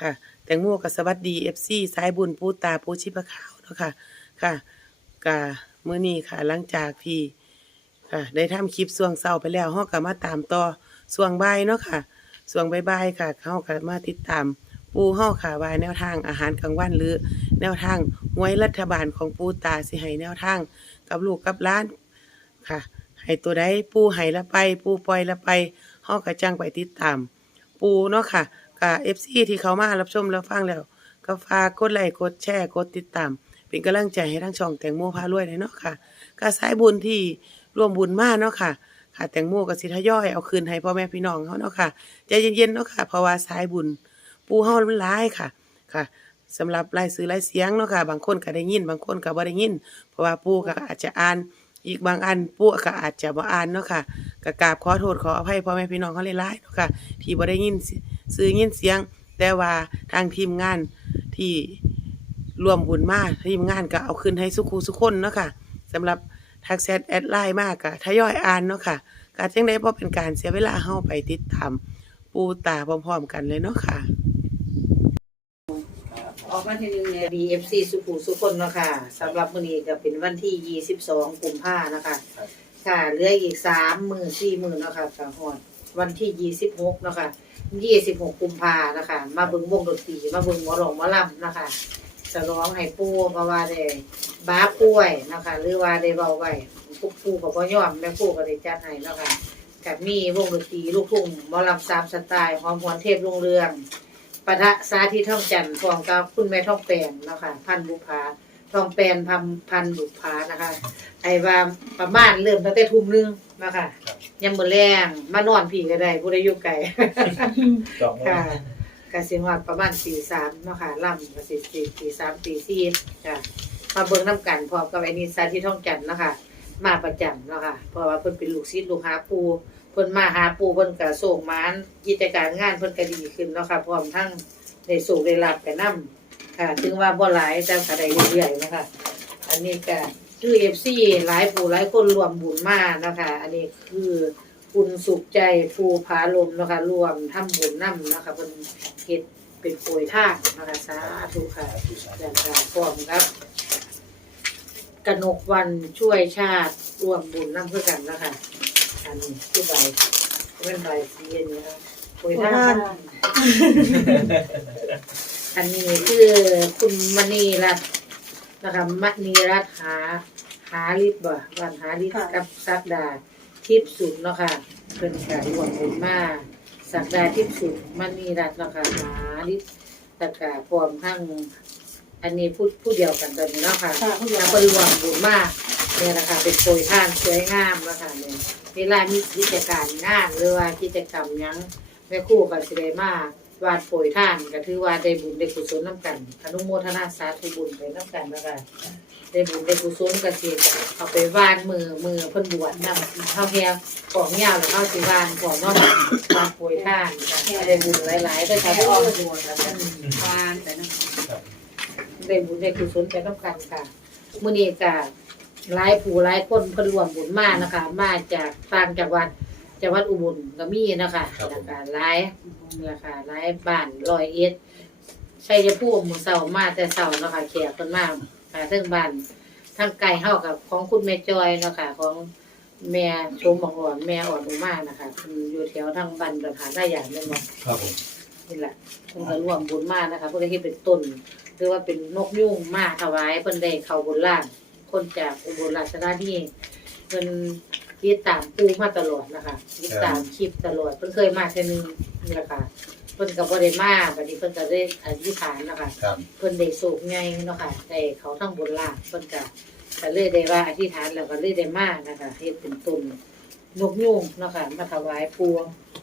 ค่ะ แตงโมกับสวัสดีเอฟซีสายบุญปูตาปูชิพะขาวเนาะค่ะ ค่ะกะมื้อนี้ค่ะ หลังจากที่ค่ะ ได้ทำคลิปช่วงเช้าไปแล้วเฮาก็มาตามต่อช่วงบ่ายเนาะค่ะช่วงบ่ายๆค่ะเฮาก็มาติดตามปูเฮาค่ะว่าแนวทางอาหารกลางวันหรือ แนวทางหวยรัฐบาลของปูตาสิให้แนวทางกับลูกกับล้านค่ะ ให้ตัวใดปูให้ละไป ปูปล่อยละไปเฮาก็จังไปติดตาม ปูเนาะค่ะกับ FC ที่เขามารับชมรับฟังแล้ว ก็ฝากกดไลค์กดแชร์กดติดตาม เป็นกำลังใจให้ทั้งช่องแตงโมพารวยเลยเนาะค่ะก็สายบุญที่ร่วมบุญมาเนาะค่ะค่ะแตงโมกับสิทย่อยเอาคืนให้พ่อแม่พี่น้องเขาเนาะค่ะใจเย็นๆเนาะค่ะเพราะว่าสายบุญ ปูเฮามันหลายค่ะค่ะสำหรับรายซื้อรายเสียงเนาะค่ะ บางคนก็ได้ยิน บางคนก็บ่ได้ยิน เพราะว่าปูก็อาจจะอ่าน อีกบางอันปูก็อาจจะบ่อ่านเนาะค่ะก็กราบขอโทษขออภัยพ่อแม่พี่น้องเขาหลายๆเนาะค่ะที่บ่ได้ยินซื้อยินเสียง แต่ว่าทางทีมงานที่ร่วมบุญมาทีมงานก็เอาขึ้นให้สุขูสุคนเนาะค่ะสำหรับทักแชทแอดไลน์มากก็ทยอยอ่านเนาะค่ะก็จังได้บ่เป็นการเสียเวลาเฮาไปติดตามปูตาพร้อมๆกันเลยเนาะค่ะ ออกมาที่นึงเนี่ย BFC สุขุสุคนเนาะค่ะสำหรับมื้อนี้ก็เป็นวันที่ 22กุมภาเนาะค่ะค่ะเหลืออีก3มื้อ4มื้อเนาะค่ะก็ฮอดวันที่ 26เนาะค่ะ26กุมภาเนาะค่ะมาเบิ่งวงดนตรีมาเบิ่งหมอร้องหมอลำเนาะค่ะจะร้องให้ปู่เพราะว่าได้บ้าป่วยเนาะค่ะหรือว่าได้เว้าไว้ปู่ปู่ก็บ่ยอมแม่ปู่ก็ได้จัดให้เนาะค่ะก็มีวงดนตรีลูกทุ่งหมอลำสามสไตล์หอมหวนเทพรุ่งเรือง ปะทะสาธิตท่องจันทร์พร้อมกับคุณแม่ท่องแปลนเนาะค่ะพันบุภาท่องแปลนพันพันบุภานะคะ ไอ้ว่าประมาณเริ่มตั้งแต่ทุ่มหนึงเนาะค่ะยังมื้อแรงมานอนพี่ก็ได้ผู้ใดอยู่ไกล จองค่ะก็สิฮอดประมาณตี3เนาะค่ะล่ำก็สิตีตี3ตี4ค่ะมาเบิ่งนํกันพร้อมกับไอ้นี่สาธิตท่องจันทร์เนาะค่ะมาประจำเนาะค่ะเพราะว่าเพิ่นเป็นลูกศิษย์ลูกหาปู เพิ่นมาหาปูเพิ่นก็ส่งมานกิจการงานเพิ่นก็ดีขึ้นเนาะค่ะพร้อมทั้งได้สูงได้รับกันนำค่ะ ถึงว่าบ่หลายแต่ก็ได้เรื่อยๆนะคะ อันนี้ก็คือ FC หลายผู้หลายคนรวมบุญมานะคะ อันนี้คือคุณสุขใจภูผาลมนะคะ รวมทำบุญนำนะคะเพิ่นเฮ็ดเป็นโปรยท่านนะคะสาธุค่ะแล้วก็พร้อมครับกนกวันช่วยชาติรวมบุญนำเพื่อกันนะคะ อันนี้คือใบเป็นใบสีอันนี้นะโปรยท่านอันนี้คือคุณมณีรัตน์นะคะมณีรัตน์หาหาลิศบ่วันหาลิศกับสักดาทิพย์สุนเนาะค่ะเพิ่นก็รวมบุญมาสักดาทิพย์สุนมณีรัตน์เนาะค่ะหาลิศตะกาพร้อมทั้งอันนี้พูดผู้เดียวกันตอนนี้เนาะค่ะค่ะวแล้วก็รวมบุญมากเนี่ยนะคะเป็นโปรยท่านสวยงามนะคะเนี่ย เวลามีกิจการงานหรือว่ากิจกรรมหยังแม่ครู่ก็สิได้มาวาดโปรยทานก็ถือว่าได้บุญได้กุศลน้ำกันอนุโมทนาสาธุบุญไปน้ำกันนะคะได้บุญได้กุศลก็สิเอาไปวานมือมือเพิ่นบวชนำเฮาแฮของยาวแล้วเฮาสิวานของเนาะวานโปรยทานก็ได้บุญหลายๆได้ค่ะได้ออกบวชแล้วก็วานไปนำได้บุญได้กุศลไปต้องกันค่ะมื้อนี้ก็ หลายผู้หลายคนเพิ่นรวมบุญมานะคะ มาจากต่างจังหวัดจังหวัดอุบลก็มีนะคะแล้วก็หลายราคาหลายบ้านร้อยเอ็ดชัยภูมิมื้อเช้ามาแต่เช้าเนาะค่ะแขกเพิ่นมาค่ะเทิงบ้านทางไกลเฮากับของคุณแม่จอยเนาะค่ะของแม่ชมบังอ่อนแม่อ่อนอุมานะคะเพิ่นอยู่แถวทางบ้านประธานได้อย่างแม่นบ่ ครับผมนี่แหละเพิ่นก็ร่วมบุญมากนะคะเพิ่นก็เฮ็ดเป็นต้นหรือว่าเป็นนกยุ่งมาถวายเพิ่นได้เข้าบนล่าง คนจากอุบลราชธานีเพิ่นติดตามปูมาตลอดนะคะติดตามคลิปตลอดเพิ่นเคยมาเทื่อนึงนี่แหละค่ะเพิ่นก็บ่ได้มาบัดนี้เพิ่นก็ได้อธิษฐานนะคะครับเพิ่นได้สูงใหญ่เนาะค่ะได้เขาทั้งบนล่างเพิ่นก็ก็เลยได้ว่าอธิษฐานแล้วก็เลยได้มานะคะเฮ็ดเป็นต้นนกยุ่งเนาะค่ะมาถวายปู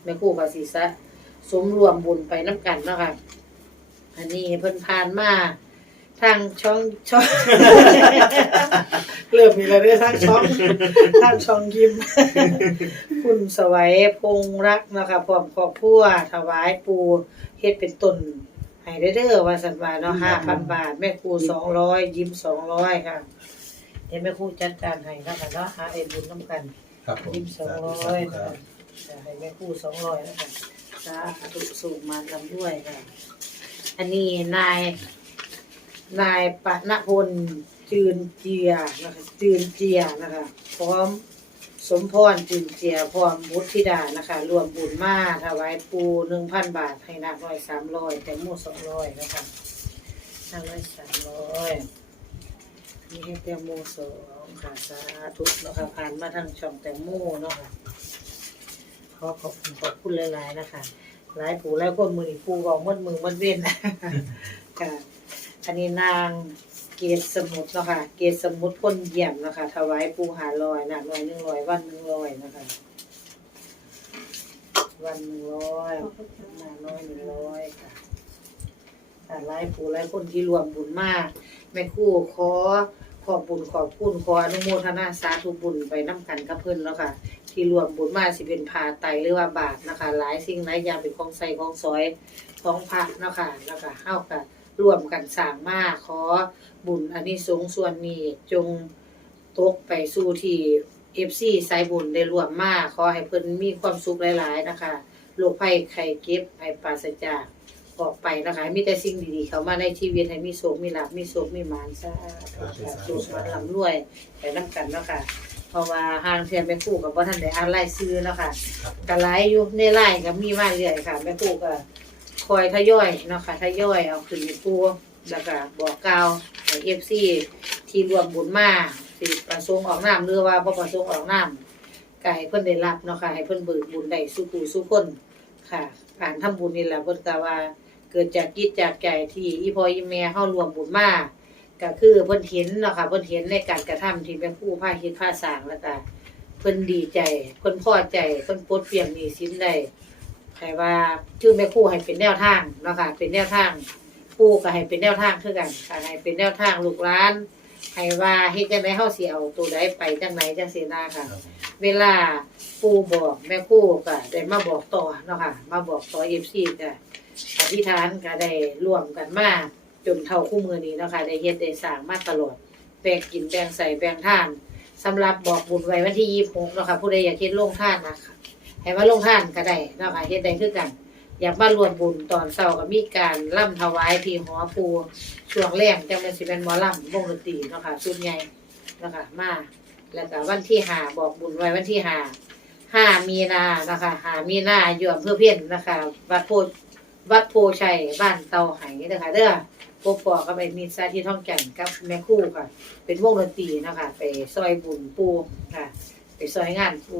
แม่ครูก็สิสะสมรวมบุญไปน้ำกันเนาะค่ะอันนี้เพิ่นผ่านมา ทางช่องช่อง เริ่มมีแล้วเด้อทางช่องทางช่องยิม คุณสวัยพงษ์รักเนาะคะพร้อมครอบครัวถวายปูเฮ็ดเป็นต้นให้เด้อๆว่าสันว่าเนาะ5,000บาท แม่ครู200ยิ้ม200ค่ะเดี๋ยวแม่ครูจัดการให้เนาะคะเนาะหาได้บุญน้ำกัน ครับผมยิ้มสาธุ200สาธุนะครัคะบจะให้แม่คู่สองร้อยนะคะสาธุสูงมาลำด้วยค่ะ อันนี้นาย นายปณพลจืนเจียนะคะจืนเจียนะคะ พร้อมสมพรจืนเจียพร้อมบุตรธิดานะคะ รวมบุญมาถวายปูหนึ่งพันบาทให้นักร้อยสามร้อยแตงโมสองร้อยนะคะนักร้อยสามร้อยนี่ให้แตงโมสองค่ะสาธุนะคะผ่านมาทางช่องแตงโมเนาะค่ะขอขอบคุณขอบคุณหลายๆนะคะ หลายผู้หลายคนมือนี่ปูบอกมัดมือมัดเว้นค่ะ อันนี้นางเกศสมุทรเนาะค่ะ เกศสมุทรพ้นเยี่ยมเนาะคะถวายปูหาลอยนะลอยหนึ่งร้อยวันหนึ่งร้อยนะคะ วันหนึ่งร้อยหนาน้อยหนึ่งร้อยค่ะหลายผู้หลายคนที่รวมบุญมากแม่ครู่ขอขอบบุญขอบคุณขออนุโมทนาสาธุบุญไปน้ำกันกับเพิ่นเนาะค่ะ ที่รวมบุญมาสิเป็นพาไตรหรือว่าบาทนะคะ หลายสิ่งหลายอย่างเป็นของใส่ของสอยของพระนะคะแล้วก็เฮากัน รวมกันสร้างมาขอบุญอันนี้สงส่วนนี้จงตกไปสู่ที่ FC สายบุญได้รวมมาขอให้เพิ่นมีความสุขหลาย ๆ นะคะโรคภัยไข้เก็บให้ปราศจากออกไปนะคะให้มีแต่สิ่งดีๆ เขามาในชีวิตให้มีโชคมีหลาภมีโชคมีหมานซะสุขมาลำรวยไปนํกันเนาะค่ะเพราะว่าห้างเทียนแม่คู่กับว่าท่านได้อ่านรายซื้อเนาะค่ะก็หลายอยู่ในไลน์ก็มีมาเรื่อยค่ะแม่คู่ก็ค อยทยอยเนาะค่ะทยอยเอาขึ้นในตัวแล้วก็บอกกล่าวให้ FC ที่รวมบุญมาสิประสงค์ออกน้ำหรือว่าบ่ประสงค์ออกน้ำก็ให้เพิ่นได้รับเนาะค่ะให้เพิ่นเบิกบุญได้สู่ผู้สู่คนค่ะการทำบุญนี่แหละเพิ่นก็ว่าเกิดจากจิตจากใจที่อีพ่ออีแม่เฮารวมบุญมาก็คือเพิ่นเห็นเนาะค่ะเพิ่นเห็นในการกระทำที่แม่ครูพาเฮ็ดพาสร้างแล้วก็เพิ่นดีใจเพิ่นพอใจเพิ่นปลดเปลี่ยนหนี้สินได้ ให้ว่าชื่อแม่ครูให้เป็นแนวทางเนาะค่ะเป็นแนวทางปู่ก็ให้เป็นแนวทางคือกันค่ะให้เป็นแนวทางลูกหลานให้ว่าเฮ็ดจังได๋เฮาสิเอาตัวใดไปจังไหนจังซี่นะค่ะ เวลาปู่บอกแม่ครูก็ได้มาบอกต่อเนาะค่ะมาบอกต่อ FC ก็อธิษฐานก็ได้ร่วมกันมาจนเท่าคู่มือนี้เนาะคะได้เฮ็ดได้สร้างมาตลอดแบ่งกินแบ่งใส่แบ่งทานสำหรับบอกบุญไว้วันที่ยี่สิบหกเนาะค่ะผู้ใดอยากเฮ็ดลงทานนะคะ ให้มาลงท่านก็ได้เนาะค่ะเฮ็ดได้คือกัน อยากมารวมบุญตอนเช้าก็มีการล่ำถวายที่หอปูช่วงแรกจังเป็นสิเป็นหมอล่ำวงดนตรีเนาะค่ะชุดใหญ่เนาะค่ะมาแล้วก็วันที่หาบอกบุญไว้วันที่หาห้ามีนานะคะหามีนาอยู่อำเภอเพี้ยนนะคะ วัดโพวัดโพชัยบ้านเตาไหนะคะเด้อพบปอกับไอ้มีซาที่ท่องแก่นกับแม่คู่ค่ะ เป็นวงดนตรีนะคะ ไปซอยบุญปูค่ะ ไปซอยงานปู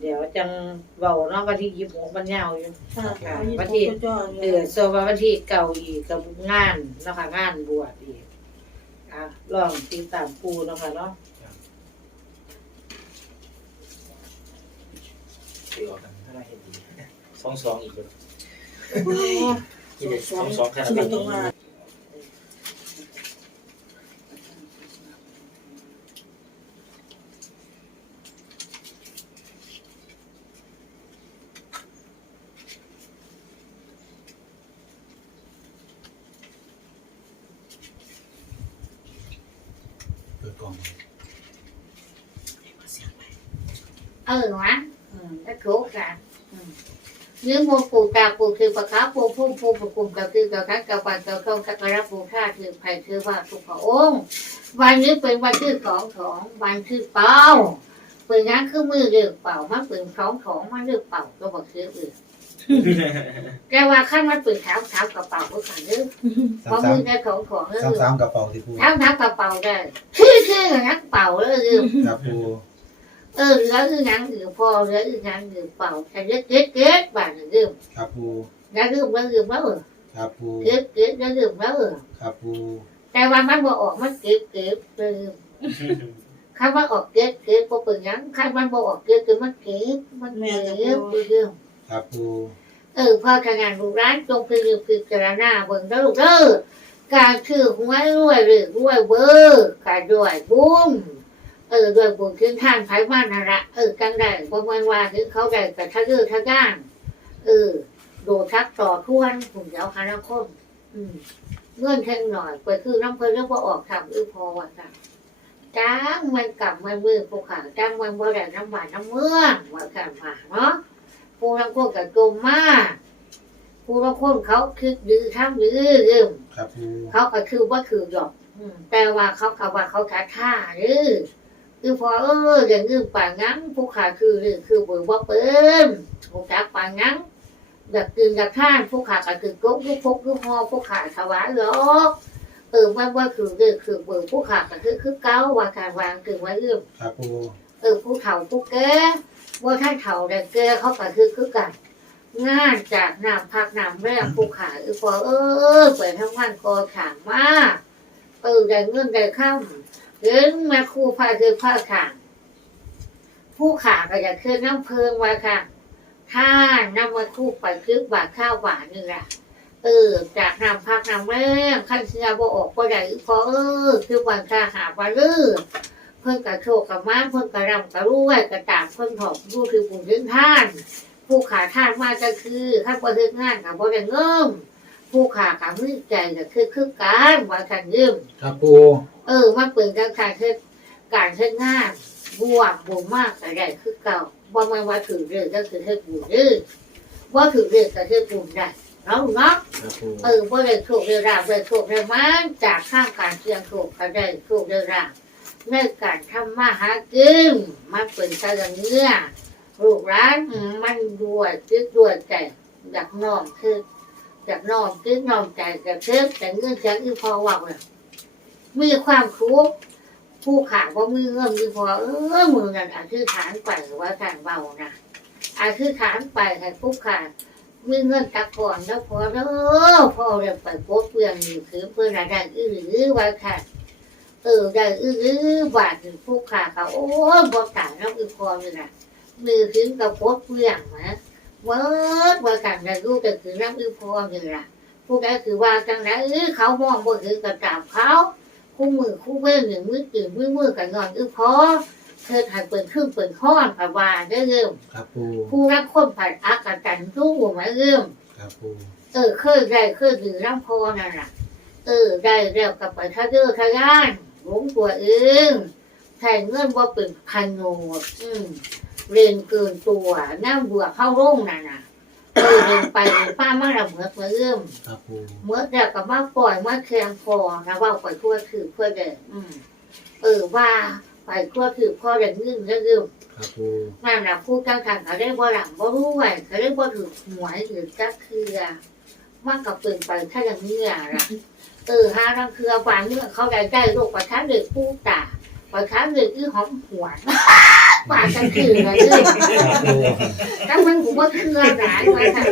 เดี๋ยวจังเบาเนาะวันที่ยี่สิบหกมันยาวอยู่ ค่ะวันที่ เออส่วนวันที่เก่าอีกกับงานเนาะค่ะงานบวชอีกอะลองติดตามปูเนาะค่ะเนาะที่ออกกันถ้าได้เห็นดีสองสองอีกเลยเฮ้ยที่เด็ดสองสองขนาดชีวิตตรนี้ งมา เปิดกล่อง เออวะอืมก็ถูกค่ะอืมเนื้อมูปูกาปูคือปะขาปูพุ่มปูปะกุมกะคือกะคักกะปันกะเข้าสักการะปูท่าคือไผ่คือว่าทุกพระองค์ วันนี้เป็นวันที่อสองของวันที่อเป่าเปิดงานคือมือเลือกเป่ามันเป็นสองของมันเลือกเป่าก็บอกคืออื่นแกว่าขั้นมันเป็นเท้าเท้ากระเป๋าก็ขันเลือกเพราะมือแกของของเลือสามกสามกระเป๋าที่พูดเท้าเท้ากระเป๋าได้คือคือกับนักเป่าเลยลืมครับพู เออเหลือคือหยังเหลือพอเหลือคือหยังเหลือเปล่าแค่เล็กเล็กเล็กบาทหนึ่งเดิมครับพูแล้วลืมแล้วลืมแล้วเออครับพูเก็บเก็บแล้วลืมแล้วเออครับพูแต่ว่ามันบ่ออกมันเก็บเก็บลืมคำว่าออกเก็บเก็บก็เป็นหยังคำมันบ่ออกเก็บคือมันเก็บมันเก็บลืมครับพูเออพอขนาดลูกร้านจงพิจพิจารณาเบิ่งแล้วลูกเด้อการถือหวยรวยหรือรวยเบอร์การด้วยบุญ เออด้วยบุญขึ้นท่านไผว่านั่นละเออกันได้บ่แม่นว่าคือเขาได้แต่ถ้าเลือถ้าก้างเออ โดทักต่อทวนผมเดี๋ยวหาน้ำข้นอืมเงื่อนแทงหน่อยไปคือน้ำเพลินแล้วก็ออกทำอือพอว่าค่ะจจ้างมันกลับมันมือผู้ขาจ้างมันบ่ได้น้ำบาดน้ำเมืองว่ากันว่าเนาะผู้บางคนก็จมมากผู้บางคนเขาคิดดื้อทำดื้อลืมครับปูเขาก็คือว่าคือหยอกอืมแต่ว่าเขาก็ว่าเขาขาท่าหรือ คือพอเอออย่างนี้ป่างั้งผู้ขาคือหรือคือเบื่อว่าเปิ้มผู้จักป่างั้งอยากกินอยากท่านผู้ขาก็คือกกยุพกยุหอผู้ขาถวายหรอกเออว่าว่าคือหรือคือเบื่อผู้ขาก็คือคือเก้าว่าการวางคือว่าเรื่องครับปูเออผู้เฒ่าผู้แก่ว่าท่านเฒ่าแต่แก่เขาก็คือคือกันงานจากน้ำพักน้ำแรงผู้ขายเออพอเออเปิดทั้งวันกอถางมากเออได้เงินได้ข้าม ถึงมาครูพาคือผ้าขางผู้ขาก็อยากคือน้ำเพิงไว้ค่ะถ้านำมาคู่ไปคือบาข้าวหวานนี่แหละเออจากนำพักนำแรงขั้นเสียบ่ออกบ่ได้พอเออคือวันข้าหาวันลือเพิ่นกระโชกกระม้านเพิ่นกระรำกระรวยกระตากเพิ่นถอกดูคือปุ่นถึงท่าน ผู้ขาท่านมาก็คือข้าบ่เฮ็ดงานกับบ่ได้เงิม ผู้ขากับมือใจก็คือคือการว่ากันยืมครับปูเออมาเปิดการการเฮ็ดการเฮ็ดงานบวกบ่มากก็ได้คือเก่าบ่แม่นว่าถือเรื่องก็คือเฮ็ดบุญเด้อบ่ถือเรื่องก็เฮ็ดบุญได้เนาะเนาะครับปูเออบ่ได้โชคได้ราบได้โชคได้มันจากข้างการเสี่ยงโชคก็ได้โชคได้ราบในการทำมาหากินมันเป็นตะละเนื้อลูกร้านอืมมันด้วยคิดด้วยใจอยากน้อมคือ อยากนอมคิดน้อมใจก็คือแต่เงื่อนจากอีพอว่าเนี่ยมีความทุกข์ผู้ขาว่ามีเงินมีพอเออมือนั้นอธิษฐานไปว่าการเบานะอธิษฐานไปให้ผู้ขามีเงินตะก่อนแล้วพอเด้อพอเรียไปพบเพื่อนนี่คือเพื่อนอะไรอื้อหรือว่าค่ะเออได้อื้อหรือบาทถึงผู้ขาเขาโอ้บอกต่างแล้วคือพอเลยนะมือถึงกับพบเพื่อนนะ เมื่อว่าต่างได้รู้แต่คือน้ำอื้อพอเลยล่ะผู้ใดคือว่าจังไรเออเขามองบ่ถึงกระจับเขาคู่มือคู่เว้นหนึ่งมือตื่นมือมือกันนอนอื้อพอเธอถ่ายเปิดขึ้นเปิดห้อนกับว่าได้เริ่มครับปูผู้รักคนผ่านอากาศจันรู้ไหมเริ่มครับปูเออเคยได้เคยดื่มน้ำพอนั่นน่ะเออได้แล้วกับไปทะเดือทะยานหลงตัวเองแทนเงินว่าเป็นพันโนดอืม เรียนเกินตัวน้ำบัวเข้าร่งนั่นน่ะเออเรียนไปเรียนป้ามาละเหมือนเริ่มครับปูเมื่อแต่กับมาปล่อยมาแคมพอนะว่าไปทั่วถือเพื่อเดินอืมเออว่าไปทั่วถือพ่อเดินยื่นเริ่มครับปูนั่นแหละผู้กำกับเขาได้บ่หลังบ่รู้ไว้เขาได้บ่ถือหวยหรือจักเครือมันก็เป็นไปถ้าอย่างนี้อะล่ะเออห้ารังเครือบางเรื่องเขาได้ได้โรคประทับเด็กผู้ตาประทับเด็กที่หอมหวน ปากกันคือนะเรื่องครับปูถ้ามันผมว่าเครือหลายว่าค่ะ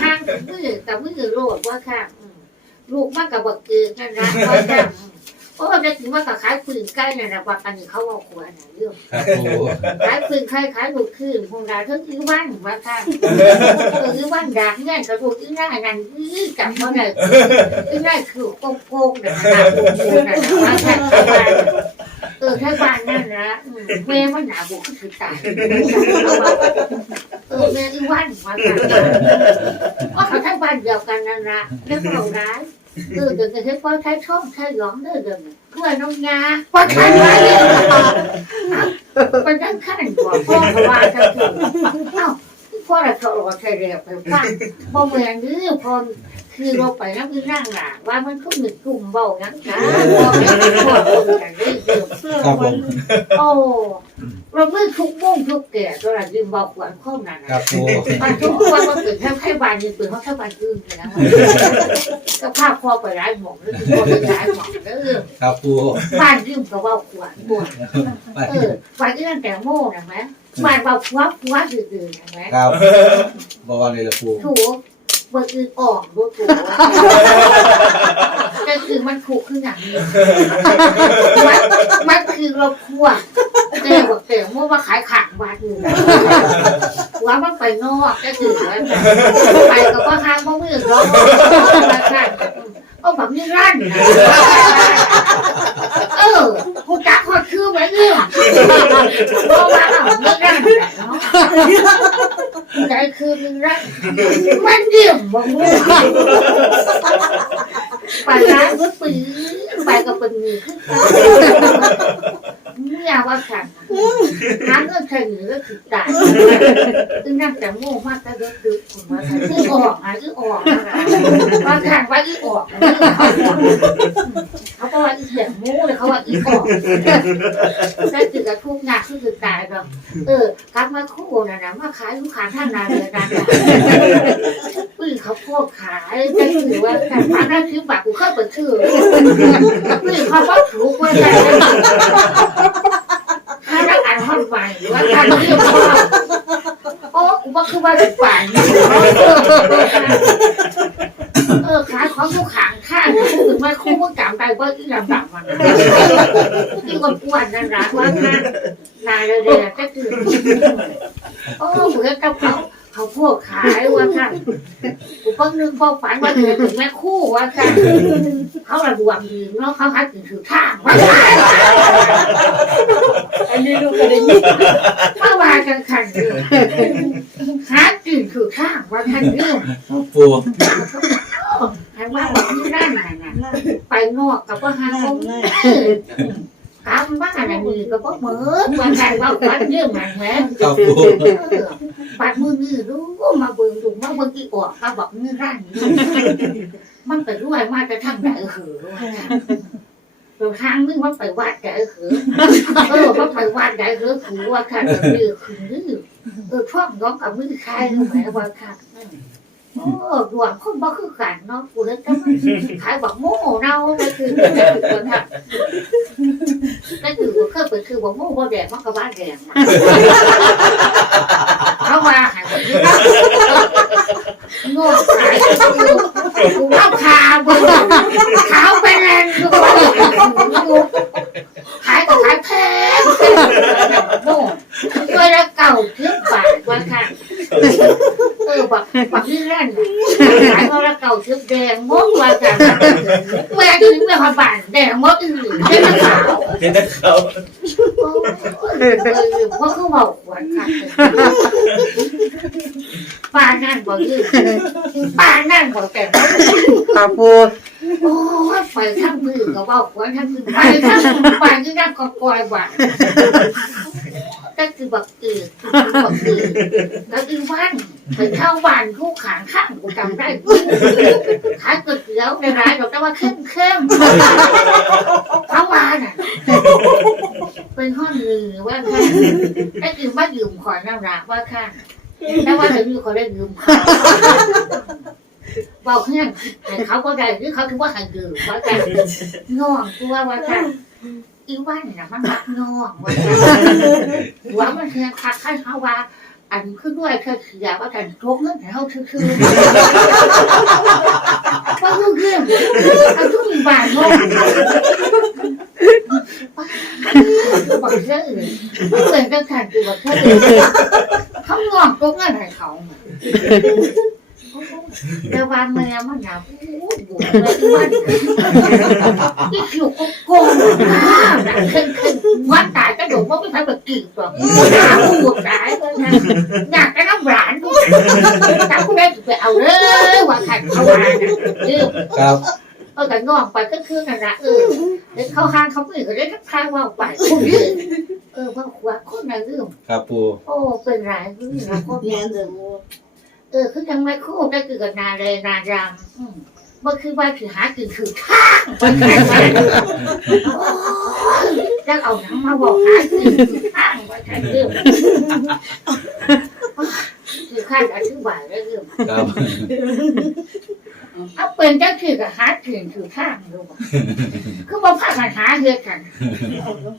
ห้างมือกับมือโรคว่าค่ะอืมลูกมากกับบักเกือนั่นนะว่าค่ะอืมโอ้ได้ถึงว่ากับขายปืนใกล้นั่นนะว่าอันนี้เขาว่าควรนะเรื่องครับปูขายปืนขายขายลูกคืนพงดาทั้งอีวันว่าค่ะเอออีวันดักเงี้ยกระดูกอีหน้านั่นอีจับมาได้อีหน้าคือโกงโกงเด็กนะโกงโกงนะว่าค่ะเออถ้าบ้านนั่นนะอืม แม่มันหนาบุกคือตายเออแม่อีวันว่าค่ะว่าเขาทั้งบ้านเดียวกันนั่นละเรื่องเราร้ายเออเดี๋ยวจะให้พ่อใช้ช่องใช้หลอมเด้อเดี๋ยวเพื่อนน้องยาพ่อใช้ไว้เลยมันด้านข้างหัวพ่อเพราว่าจะถึงเอ้าพ่อเราเขาบอใช่เรียบไปฟังบ่อเมือนนี้พ่อ คือเราไปนั่งคือนั่งหนาว่ามันก็มีกลุ่มเบางั้นนะพ่อแม่พ่อคนกันได้เดียวครับผมโอ้เราไม่ทุกม่วงทุกแก่ตัวเรายืมเบาขวานข้อนั้นครับปูมันทุกคนมันตื่นแค่แค่บานยืนตื่นเขาแค่บานอื่นเลยนะก็ภาพพ่อไปร้ายหมองหรือพ่อไปร้ายหมองเออครับปูบ้านยืมกับเบาขวานปวดไปเออวันที่นั่นแต่โม่นะไหมวันเราควักควักอื่นๆนะไหมครับบอกว่าเลยละปูถูก เบอร์อื่นออกรู้ถูกก็คือมันถูกขึ้นอย่างนี้มันมันคือเราควักแต่บอกแต่โม่ว่าขายขังวันอยู่นะว่ามันไปนอกก็คือว่าไปกับว่าห้างว่ามือร้องมาค่ะ เอาแบบนี้รั่นเออกูจักคนคือไหมเนี่ยเพราะว่าเอาไม่รั่นเนาะใจคือมึงรั่นมันเดี่ยมบ่มึงไปร้านก็ปีไปกับเป็นมือขึ้น ไปมียว่าขันหาเงินใช้หรือก็คือตายซึ่งนั่งแต่โง่มากก็เดือดดึกคุณว่าขันที่ออกหาที่ออกนะคะว่าขันว่าที่ออกเขาบอกว่าอีเสียงโง่เลยเขาว่าอีออกแต่ถึงกับทุกข์หนักก็คือตายแบบเออกลับมาคู่นะนะมาขายลูกค้าท่านนาเรือดังปืนเขาโพดขายจะถือว่าแต่มาได้คือปากกูเข้าไปชื่อปืนเขาก็ถูกว่าใจถ้าได้อ่านห้องใหม่หรือว่าทำเรื่องเขาโอ้ว่าคือว่าเป็นฝ่านเออขายของลูกขางข้างถึงมาคู่มึงจำได้ว่าที่ลำดับมันที่คนอ้วนนั่นรักว่านะนายเลยเลยก็คือโอ้เหมือนกับเขาเขาพวกขายว่าค่ะกูเพิ่งนึกพ่อฝันว่าเดือถึงแม่คู่ว่าค่ะเขาระดวงดีเนาะเขาหาถึงถือข้างว่าค่ะ อันนี้ลูกก็ได้ยินมาว่ากันขันเลยหาถึงถือข้างว่าท่านเรื่องครับปูใครว่าแบบนี้นั่นน่ะนะไปนอกกับว่าหาเขากำบ้านอะไรมือก็บ่เหมือนว่าใครว่าฝันเรื่องมันแหมครับปูบัดมือนี่รู้มาเบิ่งดูมาเบิ่งที่ออกก็บอกนี่ร่างนี่มันไปรวยมาจะทางไหนเออ ตัวทางนึงว่าไปวัดไหนเออเออว่าไปวัดไหนเออถือว่าค่ะเออคือเออช่วงน้องกับมือใครรู้ไหมว่าค่ะโอ้ดวงคนบ่คือกันเนาะกูเลยจะมันขายบอกโม่เน่าก็คือคนทำก็คือว่าเคยไปคือบอกโม่บ่แดงมันก็บ้านแดงเขาว่าหายหมดเลยงอกขายกูเข้าคาบิ่งขาวไปแรงคือว่าขายก็ขายแพงโน่ด้วยละเก่าเทียบบาทว่าค่ะเอ อบักนี่แร่นขายก็ละเก่าเทียบแดงมดว่าค่ะแม่ถึงไม่พอบานแดงมดอื่นได้ละขาวเห็นแต่เขาเพราะเขาบอกหวานค่ะป้านั่นบอกยืดป้านั่นบอกแต่งค่ะปูโอ้ยไปทั้งมือก็บอกหวาทั้งมือไปทั้งไปที่นั่นก็ปล่อยหวานก็คือบอกตื่นบอกตื่นแล้วอีวัน ไปเข้าบ้านคู่ขางข้างกูจำได้ขายก๋วยเตี๋ยวในร้านเราแต่ว่าเข้มเข้มเขาวาน่ะเป็นห้องหนึ่งว่าค่ะได้ยืมว่ายืมขอน้ำรักว่าค่ะแต่ว่าเดี๋ยวนี้เขาได้ยืมบอกเพื่อนแต่เขาก็ได้หรือเขาคิดว่าให้ยืมว่าค่ะน้องตัวว่าค่ะอีวันน่ะมันรักน้องว่าค่ะว่ามันเพียงคักให้เขาว่า อันขึ้นด้วยแค่เสียว่ากันโกงเงินให้เขาชื่อๆว่าลูกเรื่องอันทุกมีบาทเนาะบอกเรื่องอื่นเหมือนกันขันคือบอกเรื่องอื่นเขางอกก็เงินให้เขาแต่ว่าแม่มันหนาวบุ๋มเลยที่ว่าที่คิวก็โกงหนักขึ้นขึ้นวันตายก็โดดว่าไม่ทันแบบกี่ตัวหาบุญตายเลย นะอยากจะน้ำหลานดูแต่คุณได้ไปเอาเลยว่าขันเขาว่าเนี่ยครับ เออแต่งอกไปก็คือกันนะเออเด็กเขาห้างเขาไม่ก็ได้ทักทายว่าไปคนนี้เออว่าขวาคนไหนเรื่องครับปูโอ้เป็นไรเรื่องนะคนแม่นี้เด้อเออคือยังไม่คู่ได้คือกันนาเลยนารำ อืมเมื่อคือว่าคือหาคือคือข้างมันใครไปจะเอาหนังมาบอกหาคือคือข้างว่าใช่เรื่องคือข้างอธิบายได้เรื่องครับเอาเป็นจังคือกับหาถึงคือข้างรู้ป่ะคือว่าพากันหาเฮือกัน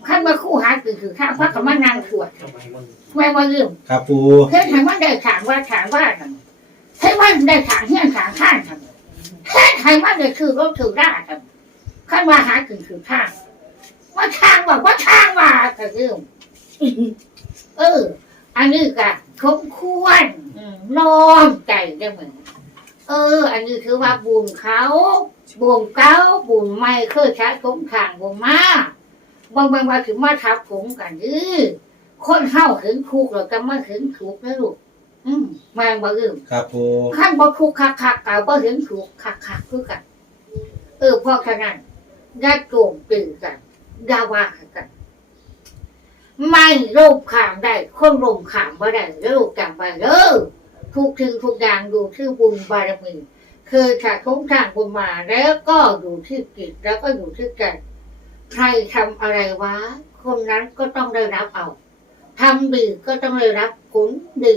ขั้นมาคู่หาคือคือข้างพากันมานางสวดทำไมมึงแม่ว่าเรื่องครับปูเพื่อนถามว่าได้ถามว่าถามว่าทำให้ว่าได้ถามเฮียนถามข้างทำ ให้ใครว่าได้คือรถถือได้ทำขั้นว่าหาคือคือข้างว่าทางว่าว่าทางว่าแต่เรื่องเออ อันนี้ก็สมควรน้อมใจได้เหมือนเออ อันนี้ถือว่าบุญเขาบุญเก้าบุญไม่เคยใช้สมทางบุญมาบางบางมาถึงมาทับผมกันดื้อคนเฮาถึงทุกข์แล้วก็มาถึงทุกนะลูก อืมแม่งบ่ลืมครับปูขั้นบ่ทุกข์คักคักๆก็บ่ถึงทุกข์คักคักๆคือกัน เออเพราะฉะนั้นอย่าโจมตีกันอย่าว่ากัน ไม่รูปขามได้คนรูปขามบ่ได้รูปจำไปเด้อทุกถึงทุกอย่างดูที่บุญบารมีคือถ้าทงทางบุญมาแล้วก็อยู่ที่จิตแล้วก็อยู่ที่ใจใครทำอะไรวะคนนั้นก็ต้องได้รับเอาทำดีก็ต้องได้รับผลดี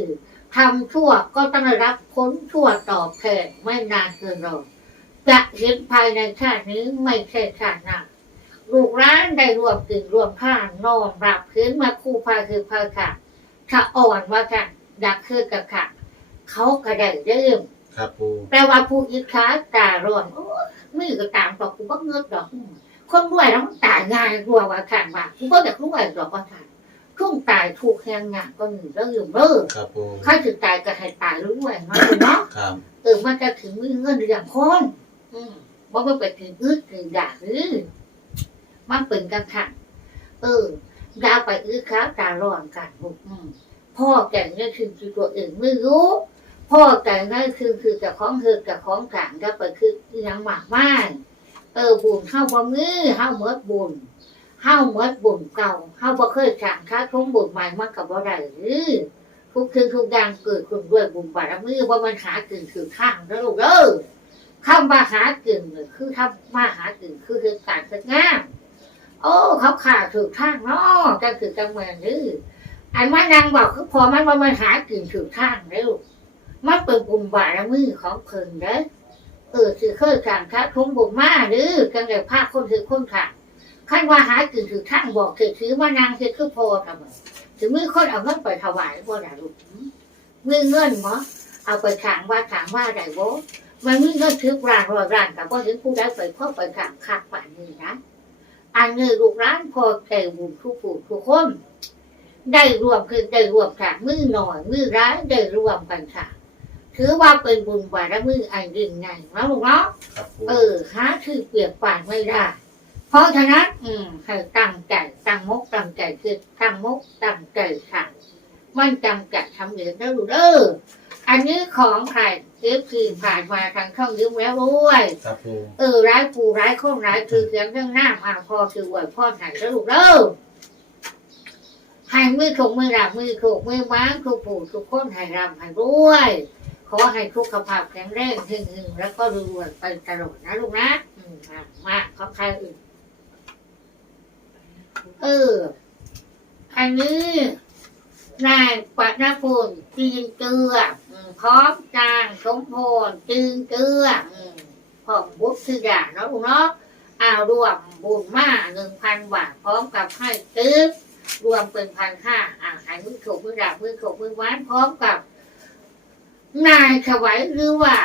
ทำชั่วก็ต้องได้รับผลชั่วตอบแทนไม่นานเกินรอจะเห็นภายในชาตินี้ไม่ใช่ชาติหน้าลูกร้านได้รวมกึ่งรวมข้างนอนรับพื้นมาคู่พาคือพาค่ะถ้าอ่อนว่าค่ะดักคือกับค่ะ เขาก็ได้เริ่มครับปูแปลว่าผู้อิจฉาตาร้อนโอ้ยมือก็ตามต่อกูก็เงือกดอกอืมคนรวยแล้วมันตายง่ายกลัวว่าขันว่ากูก็อยากรวยดอกว่าขัน ทุ่งตายถูกแหงงานก็หนึ่งแล้วยืมเลิกครับปูข้าถึงตายก็ให้ตายรวยเนาะเนาะครับเออมันจะถึงมือเงินอย่างคนอืมว่ามันไปถึงอึดถึงด่าหรือมันเป็นกันขันเออดาวไปอึดค้าตาร้อนกันลูกอืมพ่อแก่เนี่ยคือคือตัวอื่นไม่รู้ พ่อแต่นั่นคือคือจะของเธอจะของกลางก็ไปคืออยังหมากมากเออบุญเข้าบ่มือเข้าเมื่อบุญ เข้าเมื่อบุญเก่าเข้าบ่เคยสั่งค้าทุ่งบุญใหม่มากับบ่ได้หรือทุกคืนทุกอย่างเกิดขึ้นด้วยบุญบารมีว่ามันหากินคือข้างแล้วลูกเด้อคำว่าหากินคือทำมาหากินคือคือการสักงามโอ้เขาขาดถือข้างเนาะจังคือจังเมืองนี่อันว่านางบอกคือพอมันว่ามันหากินถือข้างแล้วมันเป็นบุญบารมีของเพิ่นเด้อเออคือเคยการค้าทุ่งบุญมาหรือจังไดภาคคนถือคนขาด ขั้นว่าหากินถือข้างบอกถือถือมานางคือคือพอทำไมถึงมือคนเอาเงินไปถวายบ่ได้ลูกมือเงินบ่เอาไปขางว่าขางว่าได้บ่มันมีเงินถึงร้านร้อยร้านกับบ่ถึงผู้ใดไปพ่อไปขางคักป่านนี้นะอันนี้ลูกร้านพอใจบุญทุกผู้ทุกคนได้รวมคือได้รวมค่ะมือหน่อยมือร้ายได้รวมกันค่ะถือว่าเป็นบุญบารมีอันยิ่งใหญ่นะลูกเนาะครับปูเออหาชื่อเปรียบปานไม่ได้ เพราะฉะนั้น อืมให้ตั้งใจตั้งมกตั้งใจคือตั้งมกตั้งใจค่ะมันจำกัดทำเหรียญได้ดูเด้ออันนี้ของใครเอฟซีผ่านมาทางช่องยืมแล้วด้วยครับปูเออร้ายปูร้ายข้องร้ายคือเสียงเรื่องหน้ามาพอคือไหวพ่อหายแล้วลูกเด้อให้มือถกมือรับมือถูกมือม้างถูกผูทุกคนให้รำให้รวยขอให้สุขภาพแข็งแรงหึงหึงๆแล้วก็รวยๆไปตลอดนะลูกนะ อืมอะมาของใครอื่น เออ อันนี้นายปัณพลจีนเกลืออืมพร้อมจางสมพรจีนเกลืออืมพร้อมบุตรธิดาเนาะเนาะเอารวมบุญมาหนึ่งพันบาทพร้อมกับให้ตึ๊บรวมเป็นพันห้าอ่าหายมือโขกมือดาบมือโขกมือหวานพร้อมกับ นายถวายหรือว่า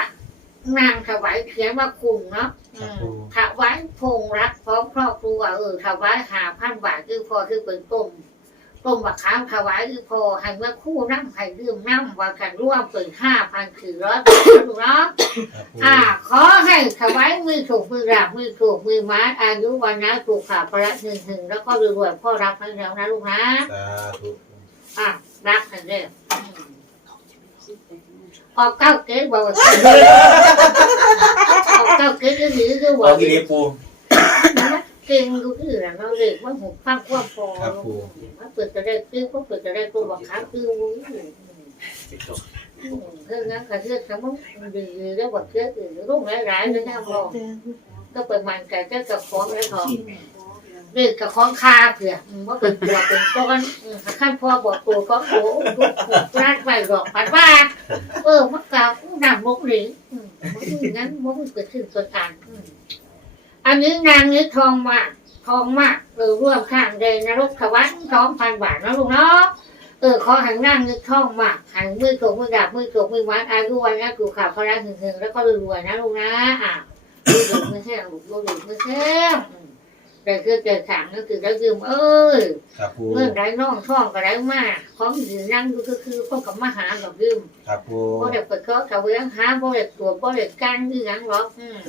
นางถวายเขียนว่าคุณเนาะ ครับปูถวายพงรักพร้อมครอบครัวเออถวายหาพันบาทคือพอคือเป็นต้มต้มบักขามถวายคือพอให้เมื่อคู่นั่งให้ดื่มน้ำว่ากันร่วมเป็นห้าพันคือร้อยบาทนะลูกเนาะครับปูอ่า ขอให้ถวายมือถูกมือรับมือถูกมือไม้อายุวันนะถูกขาประหนึ่งหนึ่งแล้วก็รวยๆพ่อรับให้แล้วนะลูกนะสาธุอะรักกันเด้อ อืมออกเก้าเกตบอกว่าออกเก้าเกตก็ถือคือเอาว่ากิเลปู เก่งดูที่อื่นเราเรียกว่าหูฟังความพอครับปูว่าเปิดจะได้ซื้อก็เปิดจะได้ตัวบักขาคือวุ้ยเรื่องนั้นก็เรื่องสมมติดีแล้วบักเชื่ออื่นรุ่งหลายๆเลยนะพ่อก็เปิดมันใจก็กับของแล้วทอง เรื่อกับของคาเผื่อว่าเป็นตัวเป็นก้อนขั้นพ่อบอกตัวก็โอ้ดูรัดไปหลอกปัดว่า เออมักกาผู้นำมกหรือมันงั้นมกเกิดขึ้นตัวการอันนี้นางนี้ทองมากทองมากเออร่วมข้างเดนนรกขวัญสองพันบาทนะลูกเนาะเออขอหันนั่งนึกทองมากหันมือถูกมือดับมือถูกมือวัดอายุวันนะกูข่าวพระหึงหึงแล้วก็รวยๆนะลูกนะอะมือถูกมือแห้งลูกมือถูกมือแห้ง แต่คือเกิดสั่งก็คือได้ยืมเอ้ยครับปูเงินได้น้องท่องก็ได้มากของยืนนั่งดูคือคือพวกกับมาหาดอกยืมครับปูบ่ได้เปิดเขาเขาเลี้ยงหาบ่ได้ตัวบ่ได้กันนี่หยังหรอกอืม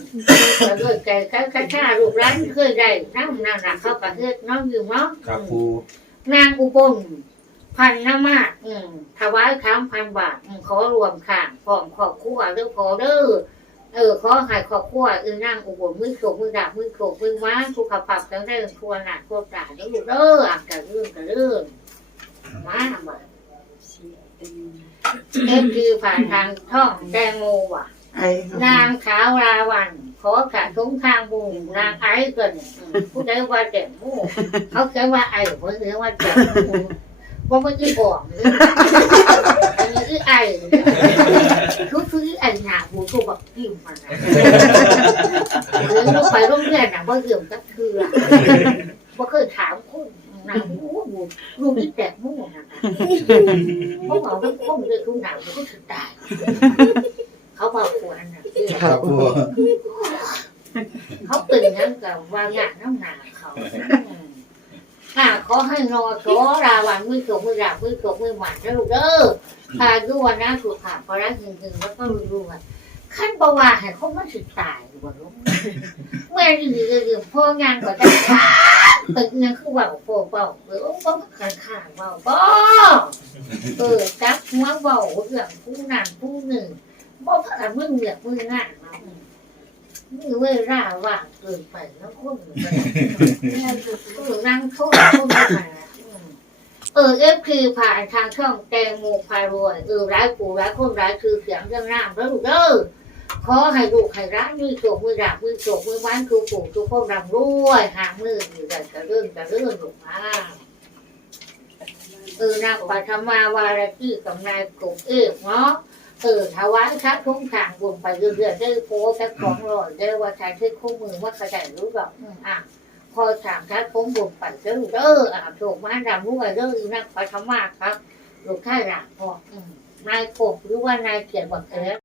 แต่ด้วยใจเขาข้าชาลูกร้านเคยได้น้ำนางหนักเขาก็เฮ็ดเน้องอยู่เนาะครับปูนางอุบลพันน้ำมาก อืมถวายคำพันบาท อืมขอรวมค่ะพร้อมขอบครัวเด้อขอเด้อ เออขอห้ครอบครัวเออนั่งอุบลมือโขกมือดาบมือโขกมือม้าสุขภาพแข็งแรงทั่วหน้าทั่วตาเด้อเด้ออะกระเรื่องกระเรื่องมาบ่เอ็คือผ่านทางท่องแตงโมว่ะนางขาวราวันขอขาดสงทางบุญนางไอ้เกินผู้ใดว่าแก่หมูเขาเขียนว่าไอ้ผู้ใดว่าแก่หมูว่ามันคืออ่อ มือไอ้คือคือไอ้หนาบูตัวแบบกิ้วมันนะหรือลูกไปโรงเรียนน่ะว่าเกี่ยวกับเถื่อว่าเคยถามคนหนาบูบูลูกที่แตกมูนะคะเขาบอกว่าคงจะทุกหนังมันก็ถึงตายเขาบอกควนะครับปูเขาตื่นนั่งกับวางงานน้ำหนาเขา ค่ะขอให้นอโสราวันมือโขกมือดาบมือโขกมือหมันแล้วลูกเด้อพาดูวันนะถูกขาพอรักจริงๆแล้วก็รู้ว่าขั้นประวัติให้เขามันถึงตายอยู่บนโลกเมื่อยืนยืนพ่องานก็จะเป็นงานคือว่าโป้เป้าเออก็ขันขาดว่าป้เออจักหัวเบาเรื่องผู้นั้นผู้หนึ่งบ่พามึงเหยียบมืองานเนาะมือ เวลาว่างเกินไปแล้วคนนั่งโทษคนมาเออเอฟคือผ่านทางช่องแตงโมพารวยเออร้ายปู่ร้ายคนร้ายคือเสียงเรื่องน้ำแล้วลูกเด้อขอให้ลูกให้ร้านมือโฉกมือดาบมือโฉกมือบ้านคือปู่ทุกคนรำรวยหางมืออยู่แต่จะเรื่องจะเรื่องลูกมาเออนางปัทมาวาระที่กับนายกบเอกเนาะ เออถวายชักทุ่งทางบุญไปเรื่อยๆได้โพสักของหล่อยได้ว่าใช้ที่คู่มือว่าเขาจะรู้แบบอืมอะพอถามชักทุ่งบุญไปเรื่อยๆเอออะถูกมาดำรู้ว่าเรื่องอีนักปัทมาครับลูกข้าหลังพออืมนายกบหรือว่านายเกียรติบักเอ๋